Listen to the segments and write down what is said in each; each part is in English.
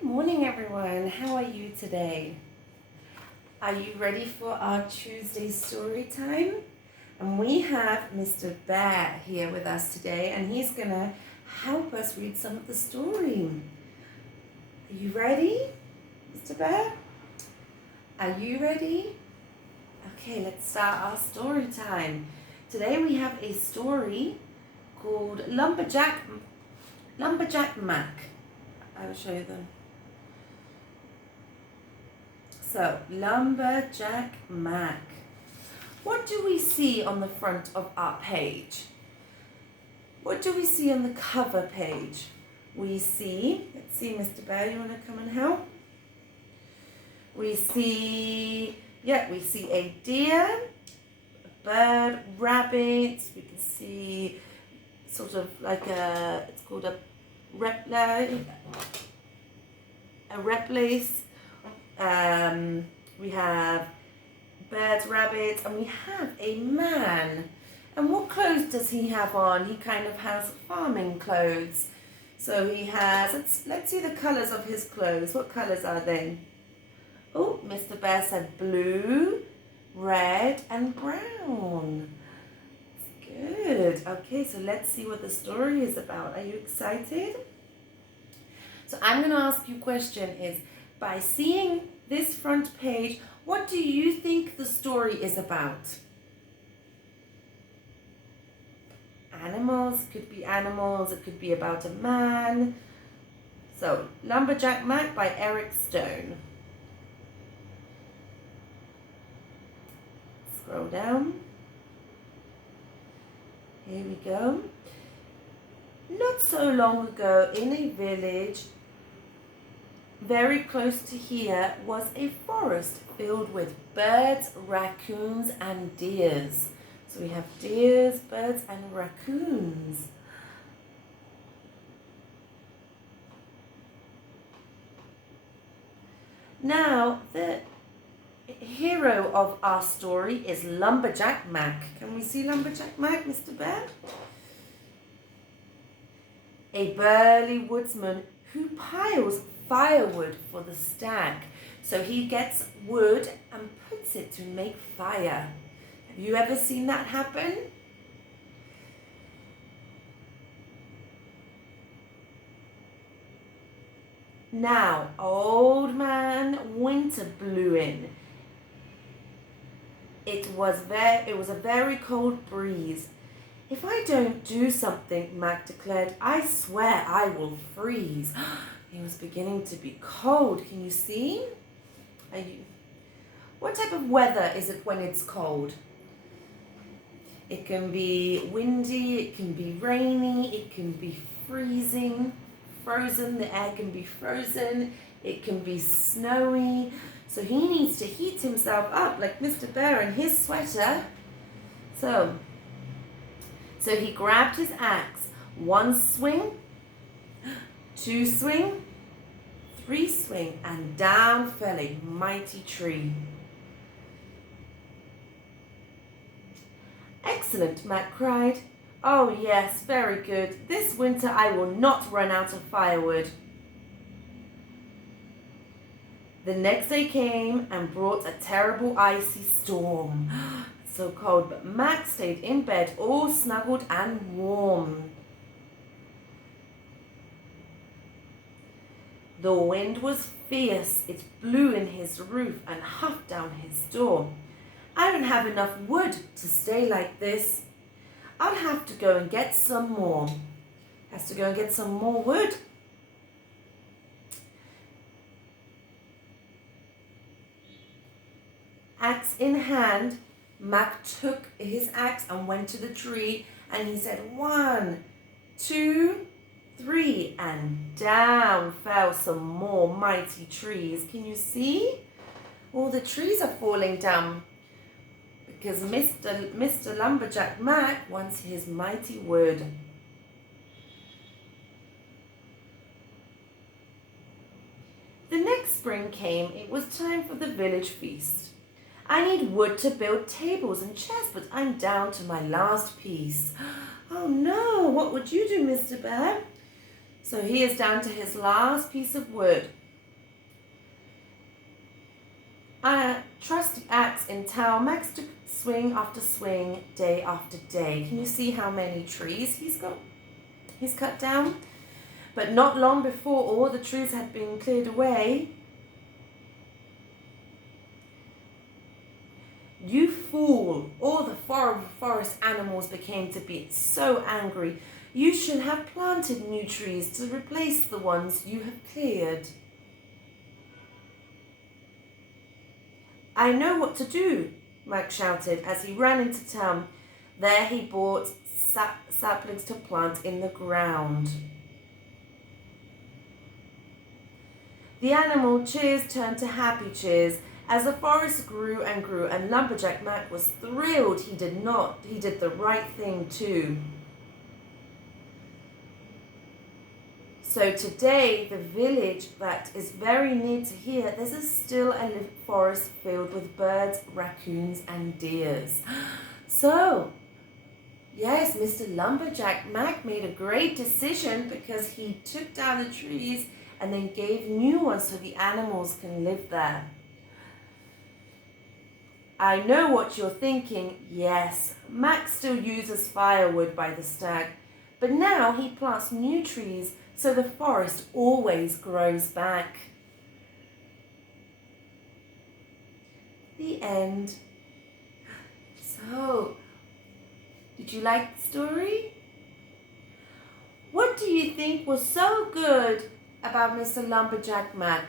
Good morning, everyone. How are you today? Are you ready for our Tuesday story time? And we have Mr. Bear here with us today, and he's going to help us read some of the story. Are you ready, Mr. Bear? Are you ready? Okay, let's start our story time. Today we have a story called Lumberjack Mac. I will show you them. So, Lumberjack Mac. What do we see on the front of our page? What do we see on the cover page? Let's see, Mr. Bear, you want to come and help? We see a deer, a bird, rabbits. We can see sort of like it's called a replace. We have birds, rabbits, and we have a man. And what clothes does he have on? He kind of has farming clothes. So he has, let's see the colours of his clothes. What colours are they? Oh, Mr. Bear said blue, red, and brown. Good. Okay, so let's see what the story is about. Are you excited? So I'm going to ask you a question is, by seeing this front page, what do you think the story is about? Animals, it could be about a man. So, Lumberjack Mac by Eric Stone. Scroll down. Here we go. Not so long ago, in a village very close to here was a forest filled with birds, raccoons, and deers. So we have deers, birds, and raccoons. Now, the hero of our story is Lumberjack Mac. Can we see Lumberjack Mac, Mr. Bear? A burly woodsman who piles firewood for the stack. So he gets wood and puts it to make fire. Have you ever seen that happen? Now, Old Man Winter blew in. It was a very cold breeze. If I don't do something, Mac declared, I swear I will freeze. It was beginning to be cold. Can you see? What type of weather is it when it's cold? It can be windy, it can be rainy, it can be frozen, the air can be frozen, it can be snowy. So he needs to heat himself up like Mr. Bear in his sweater. So he grabbed his axe. 1 swing, 2 swing, 3 swing, and down fell a mighty tree. Excellent, Mac cried. Oh yes, very good. This winter I will not run out of firewood. The next day came and brought a terrible icy storm. So cold, but Mac stayed in bed all snuggled and warm. The wind was fierce. It blew in his roof and huffed down his door. I don't have enough wood to stay like this. I'll have to go and get some more. Has to go and get some more wood. Axe in hand, Mac took his axe and went to the tree, and he said 1, 2, 3, and down fell some more mighty trees. Can you see? All the trees are falling down because Mr. Lumberjack Mac wants his mighty wood. The next spring came. It was time for the village feast. I need wood to build tables and chairs, but I'm down to my last piece. Oh no, what would you do, Mr. Bear? So he is down to his last piece of wood. trusty axe in town. Max took swing after swing, day after day. Can you see how many trees he's cut down? But not long before all the trees had been cleared away. You fool! All the forest animals became to be so angry. You should have planted new trees to replace the ones you have cleared. I know what to do, Max shouted as he ran into town. There he bought saplings to plant in the ground. The animal cheers turned to happy cheers as the forest grew and grew, and Lumberjack Mac was thrilled he did the right thing too. So today, the village that is very near to here, there's still a forest filled with birds, raccoons and deers. So, yes, Mr. Lumberjack Mac made a great decision because he took down the trees and then gave new ones so the animals can live there. I know what you're thinking. Yes, Max still uses firewood by the stag, but now he plants new trees so the forest always grows back. The end. So, did you like the story? What do you think was so good about Mr. Lumberjack Mac?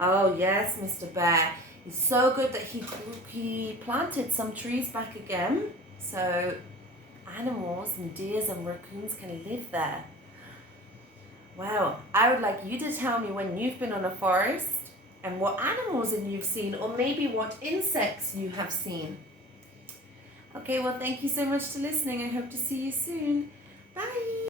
Oh yes, Mr. Bear. He's so good that he planted some trees back again, so animals and deers and raccoons can live there. Well, I would like you to tell me when you've been on a forest and what animals you've seen, or maybe what insects you have seen. Okay, well, thank you so much for listening. I hope to see you soon. Bye.